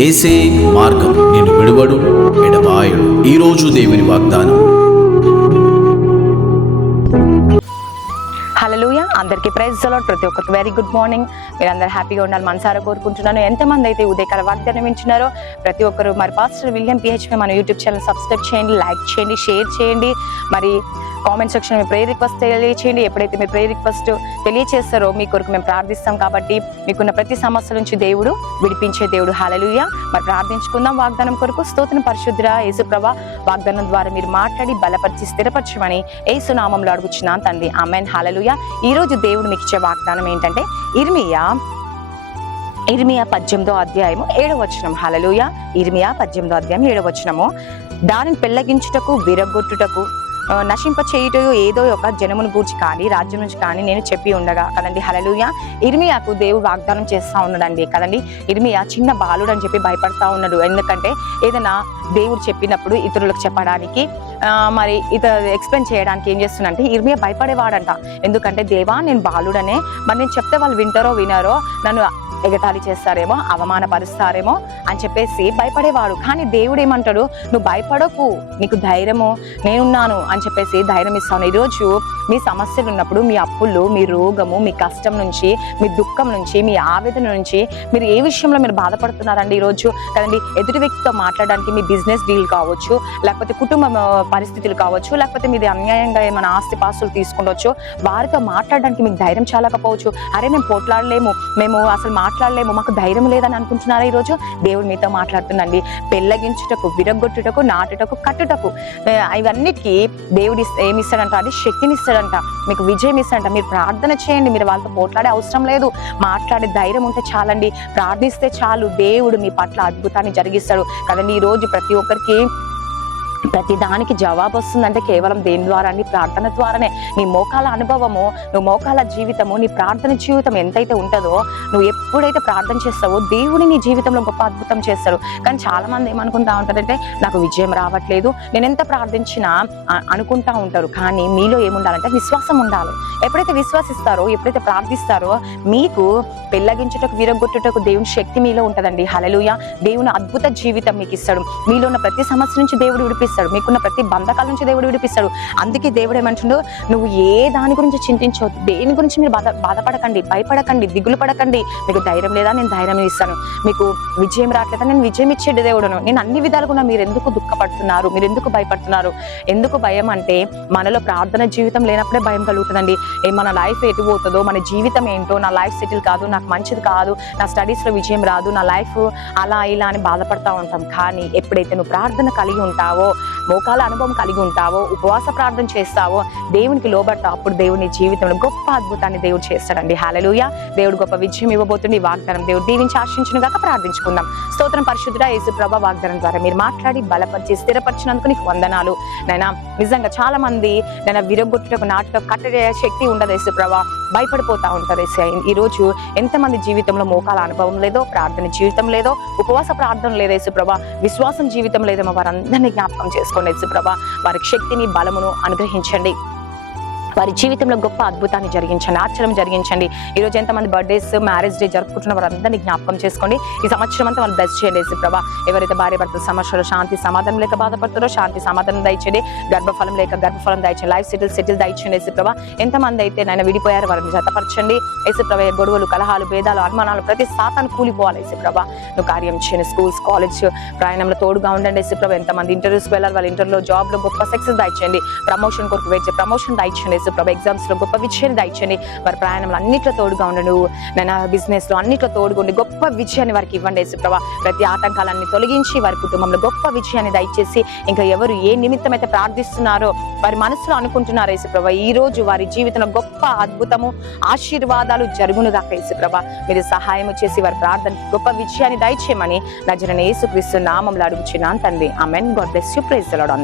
యేసే మార్గం, నేను విడువడు ఎడబాయడు. ఈరోజు దేవుని వాగ్దానం. హల్లెలూయా. అందరికీ ప్రైజ్ ది లార్డ్. ప్రతి ఒక్కరికి వెరీ గుడ్ మార్నింగ్. మీరందరూ హ్యాపీగా ఉండాలి మనసారా కోరుకుంటున్నాను. ఎంతమంది అయితే ఉదయకాల వాగ్దానం వింటున్నారో ప్రతి ఒక్కరు మరి పాస్టర్ విలియం పిహెచ్పి మన యూట్యూబ్ ఛానల్ సబ్స్క్రైబ్ చేయండి, లైక్ చేయండి, షేర్ చేయండి. మరి కామెంట్ సెక్షన్ మీ ప్రేయర్ రిక్వెస్ట్ తెలియచేయండి. ఎప్పుడైతే మీ ప్రేయర్ రిక్వెస్ట్ తెలియచేస్తారో మీ కొరకు మేము ప్రార్థిస్తాం. కాబట్టి మీకున్న ప్రతి సమస్య నుంచి దేవుడు విడిపించే దేవుడు. హల్లెలూయా. మరి ప్రార్థించుకుందాం వాగ్దానం కొరకు. స్తోత్రం పరిశుద్ధుడా యేసుప్రభా, వాగ్దానం ద్వారా మీరు మాట్లాడి బలపరిచి స్థిరపరచమని యేసు నామములో అడుగుచున్నాను తండ్రి. ఆమేన్. హల్లెలూయా. ఈ రోజు దేవుడు మీకు ఇచ్చే వాగ్దానం ఏంటంటే ఇర్మియా 18వ అధ్యాయము 7వ వచనం. హల్లెలూయా. ఇర్మియా 18వ అధ్యాయం 7వ వచనము. దానిని పెళ్లగించుటకు, విరగొట్టుటకు, నశింప చేయుట ఏదో ఒక జనమును గూర్చి కానీ రాజ్యం నుంచి కానీ నేను చెప్పి ఉండగా కదండి. హల్లెలూయా. ఇర్మియాకు దేవుడు వాగ్దానం చేస్తా ఉన్నాడండి కదండి. ఇర్మియా చిన్న బాలుడు అని చెప్పి భయపడతా ఉన్నాడు. ఎందుకంటే ఏదైనా దేవుడు చెప్పినప్పుడు ఇతరులకు చెప్పడానికి మరి ఎక్స్ప్లెయిన్ చేయడానికి ఏం చేస్తున్నంటే ఇర్మియా భయపడేవాడంట. ఎందుకంటే దేవా నేను బాలుడనే, మరి నేను చెప్తే వాళ్ళు వింటారో వినారో, నన్ను ఎగతాళి చేస్తారేమో, అవమానపరుస్తారేమో అని చెప్పేసి భయపడేవాడు. కానీ దేవుడు ఏమంటాడు, నువ్వు భయపడకు, నీకు ధైర్యము నేనున్నాను అని చెప్పేసి ధైర్యం ఇస్తాను. ఈరోజు మీ సమస్యలు ఉన్నప్పుడు, మీ అప్పులు, మీ రోగము, మీ కష్టం నుంచి, మీ దుఃఖం నుంచి, మీ ఆవేదన నుంచి మీరు ఏ విషయంలో మీరు బాధపడుతున్నారండి ఈరోజు కదండి. ఎదుటి వ్యక్తితో మాట్లాడడానికి మీ బిజినెస్ డీల్ కావచ్చు, లేకపోతే కుటుంబ పరిస్థితులు కావచ్చు, లేకపోతే మీది అన్యాయంగా ఏమైనా ఆస్తి పాస్తులు తీసుకుండొచ్చు, వారితో మాట్లాడడానికి మీకు ధైర్యం చాలకపోవచ్చు. అరే మేము పోట్లాడలేము, మేము అసలు మాట్లాడలేము, మాకు ధైర్యం లేదని అనుకుంటున్నారా? ఈరోజు దేవుడు మీతో మాట్లాడుతుందండి. పెళ్ళగించుటకు, విరగొట్టుటకు, నాటుటకు, కట్టుటకు, ఇవన్నిటికీ దేవుడు ఏమి ఇస్తాడంట, అది శక్తిని ఇస్తాడంట, మీకు విజయం ఇస్తాడంట. మీరు ప్రార్థన చేయండి, మీరు వాళ్ళతో పోట్లాడే అవసరం లేదు, మాట్లాడే ధైర్యం ఉంటే చాలండి, ప్రార్థిస్తే చాలు, దేవుడు మీ పట్ల అద్భుతాన్ని జరిగిస్తాడు కదండి. ఈరోజు ప్రతి ఒక్కరికి ప్రతి దానికి జవాబు వస్తుందంటే కేవలం దేని ద్వారా అండి? ప్రార్థన ద్వారానే. నీ మోకాల అనుభవము, నువ్వు మోకాల జీవితము, నీ ప్రార్థన జీవితం ఎంతైతే ఉంటుందో, నువ్వు ఎప్పుడైతే ప్రార్థన చేస్తావో దేవుడు నీ జీవితంలో గొప్ప అద్భుతం చేస్తాడు. కానీ చాలా మంది ఏమనుకుంటా ఉంటారంటే నాకు విజయం రావట్లేదు, నేను ఎంత ప్రార్థించినా అనుకుంటా ఉంటారు. కానీ మీలో ఏముండాలంటే విశ్వాసం ఉండాలి. ఎప్పుడైతే విశ్వాసిస్తారో, ఎప్పుడైతే ప్రార్థిస్తారో, మీకు పెళ్ళగించుటకు, విరగొట్టుటకు దేవుని శక్తి మీలో ఉంటుందండి. హల్లెలూయా. దేవుని అద్భుత జీవితం మీకు ఇస్తాడు. మీలో ఉన్న ప్రతి సమస్య నుంచి దేవుడు విడిపిస్తాడు, మీకున్న ప్రతి బంధకాల నుంచి దేవుడు విడిపిస్తాడు. అందుకే దేవుడు ఏమంటుండో, నువ్వు ఏ దాని గురించి చింతించవద్దు, దేని గురించి మీరు బాధపడకండి, భయపడకండి, దిగులు పడకండి. మీకు ధైర్యం లేదా? నేను ధైర్యం ఇస్తాను. మీకు విజయం రావట్లేదా? నేను విజయం ఇచ్చేది దేవుడును. నేను అన్ని విధాలుగా మీరు ఎందుకు దుఃఖపడుతున్నారు, మీరు ఎందుకు భయపడుతున్నారు? ఎందుకు భయం అంటే మనలో ప్రార్థన జీవితం లేనప్పుడే భయం కలుగుతుందండి. మన లైఫ్ ఎటు పోతుందో, మన జీవితం ఏంటో, నా లైఫ్ సెటిల్ కాదు, నాకు మంచిది కాదు, నా స్టడీస్లో విజయం రాదు, నా లైఫ్ అలా ఇలా అని బాధపడతా ఉంటాం. కానీ ఎప్పుడైతే నువ్వు ప్రార్థన కలిగి ఉంటావో, మోకాల అనుభవం కలిగి ఉంటావో, ఉపవాస ప్రార్థన చేస్తావో, దేవునికి లోబడతావు, అప్పుడు దేవుని జీవితంలో గొప్ప అద్భుతాన్ని దేవుడు చేస్తాడండి. హల్లెలూయా. దేవుడు గొప్ప విజయం ఇవ్వబోతుంది. వాగ్దానం దేవుడు దీవించి ఆశించిన దాకా ప్రార్థించుకుందాం. స్తోత్రం పరిశుద్ధుడా యేసుప్రభా, వాగ్దానం ద్వారా మీరు మాట్లాడి బలపరిచి స్థిరపరిచినందుకు నీకు వందనాలు నైనా. నిజంగా చాలా మంది నైనా విరగొట్టుటకు, నాటుటకు, కట్టడే శక్తి ఉండదు యేసుప్రభా, భయపడిపోతా ఉంటారు. ఈరోజు ఎంతమంది జీవితంలో మోకాల అనుభవం లేదో, ప్రార్థన జీవితం లేదో, ఉపవాస ప్రార్థన లేదో యేసుప్రభా, విశ్వాసం జీవితం లేదేమో, వారందరినీ జ్ఞాపకం చేసుకోండి యేసుప్రభా. వారికి శక్తిని, బలమును అనుగ్రహించండి. వారి జీవితంలో గొప్ప అద్భుతాన్ని జరిగించండి, ఆశ్చర్యం జరిగించండి. ఈరోజు ఎంతమంది బర్త్డేస్, మ్యారేజ్ డే జరుపుకుంటున్న వారందరినీ జ్ఞాపకం చేసుకోండి. ఈ సంవత్సరం అంతా వాళ్ళు బ్లెస్ చేయండి యేసుప్రభా. ఎవరైతే భార్య భర్తల సమస్యలు, శాంతి సమాధానం లేక బాధపడుతారో శాంతి సమాధానం దయచేయండి, గర్భఫలం లేక గర్భఫలం దయచేయండి, లైఫ్ సెటిల్ దయచేయండి యేసుప్రభా. ఎంతమంది అయితే నాయన విడిపోయారు వారిని జతపరచండి యేసుప్రభా. గొడవలు, కలహాలు, భేదాలు, అనుమానాలు ప్రతి సాతాను కూలిపోవాలి యేసుప్రభా. నువ్వు కార్యం చేయండి. స్కూల్స్, కాలేజ్ ప్రయాణంలో తోడుగా ఉండండి యేసుప్రభా. ఎంతమంది ఇంటర్వ్యూస్కి వెళ్ళాలి, వాళ్ళ ఇంటర్వ్యూలో, జాబ్లో గొప్ప సక్సెస్ దయచేయండి. ప్రమోషన్ కొరకు వెయిట్ చేయండి, ప్రమోషన్ దయచేయండి యేసుప్రభా. ఎగ్జామ్స్ లో గొప్ప విజయాన్ని దయచేయండి. వారి ప్రయాణంలో అన్నిట్లో తోడుగా ఉండండి. నేను బిజినెస్ లో అన్నిట్లో తోడుగా ఉండి గొప్ప విజయాన్ని వారికి ఇవ్వండి యేసుప్రభా. ప్రతి ఆటంకాలన్నీ తొలగించి వారి కుటుంబంలో గొప్ప విజయాన్ని దయచేసి, ఇంకా ఎవరు ఏ నిమిత్తం అయితే ప్రార్థిస్తున్నారో, వారి మనసులో అనుకుంటున్నారు యేసుప్రభా, ఈ రోజు వారి జీవితంలో గొప్ప అద్భుతము, ఆశీర్వాదాలు జరుగును గాక యేసుప్రభా. మీరు సహాయం చేసి వారి ప్రార్థనకి గొప్ప విజయాన్ని దయచేయమని నజరేయుడైన యేసుక్రీస్తు నామములో అడుగుచున్నాను తండ్రి. ఆమేన్. God bless you. Praise the lord.